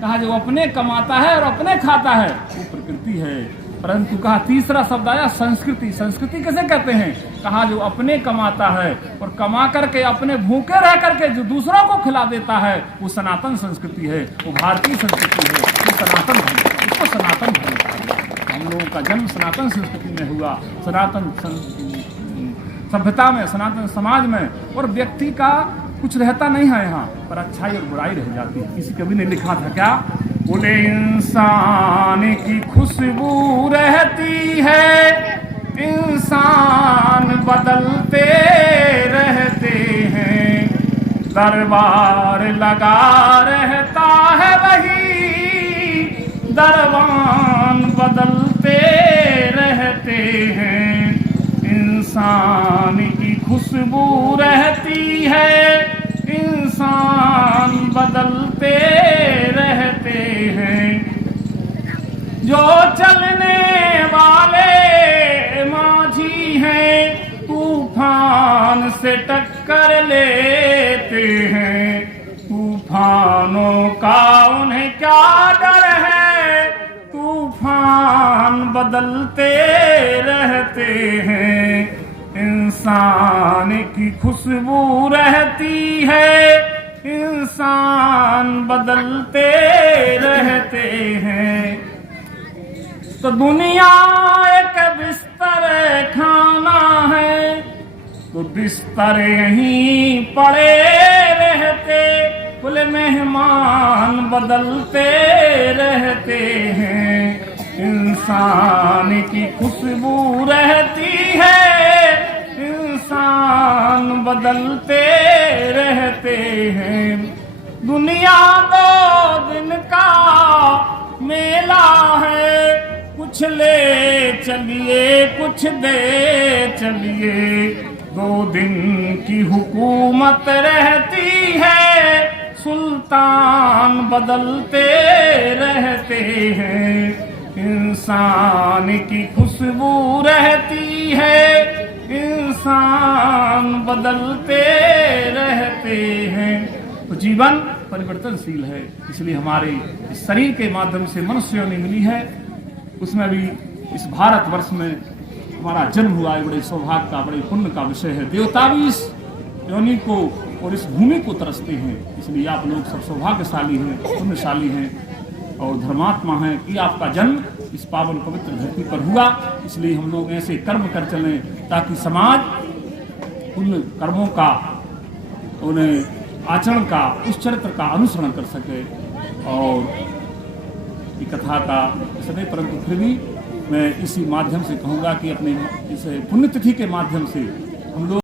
कहा जो अपने कमाता है और अपने खाता है वो प्रकृति है। परंतु कहा तीसरा शब्द आया संस्कृति। संस्कृति किसे कहते हैं? कहा जो अपने कमाता है और कमा करके अपने भूखे रह करके जो दूसरों को खिला देता है वो सनातन संस्कृति है, वो भारतीय संस्कृति है, वो सनातन धर्म, उसको सनातन धर्म कहा गया। हम लोगों का जन्म सनातन संस्कृति में हुआ, सनातन सभ्यता में, सनातन समाज में, और व्यक्ति का कुछ रहता नहीं है यहाँ पर, अच्छाई और बुराई रह जाती है। किसी कवि ने लिखा था क्या, बोले इंसान की खुशबू रहती है, इंसान बदलते रहते हैं, दरबार लगा रहता है वही, दरबान बदलते रहते हैं, इंसान की खुशबू रहती है, इंसान बदलते रहते हैं, जो चलने वाले माझी हैं तूफान से टक्कर लेते हैं, तूफानों का उन्हें क्या डर है, तूफान बदलते रहते हैं, इंसान की खुशबू रहती है, इंसान बदलते रहते हैं। तो दुनिया एक बिस्तर खाना है, तो बिस्तर यहीं पड़े रहते, बोले मेहमान बदलते रहते हैं, इंसान की खुशबू रहती है, इंसान बदलते रहते हैं। दुनिया 2 दिन का मेला है, कुछ ले चलिए कुछ दे चलिए, 2 दिन की हुकूमत रहती है, सुल्तान बदलते रहते हैं, इंसान की खुशबू रहती है, इंसान बदलते रहते हैं। तो जीवन परिवर्तनशील है, इसलिए हमारे इस शरीर के माध्यम से मनुष्य योनि मिली है, उसमें भी इस भारतवर्ष में हमारा जन्म हुआ है, बड़े सौभाग्य का, बड़े पुण्य का विषय है। देवता भी इस योनि को और इस भूमि को तरसते हैं, इसलिए आप लोग सब सौभाग्यशाली हैं, पुण्यशाली हैं और धर्मात्मा हैं कि आपका जन्म इस पावन पवित्र धरती पर हुआ। इसलिए हम लोग ऐसे कर्म कर चलें ताकि समाज उन कर्मों का, उन्हें आचरण का, उस चरित्र का अनुसरण कर सके। और ये कथा का समय, परंतु फिर भी मैं इसी माध्यम से कहूँगा कि अपने इस पुण्यतिथि के माध्यम से हम लोग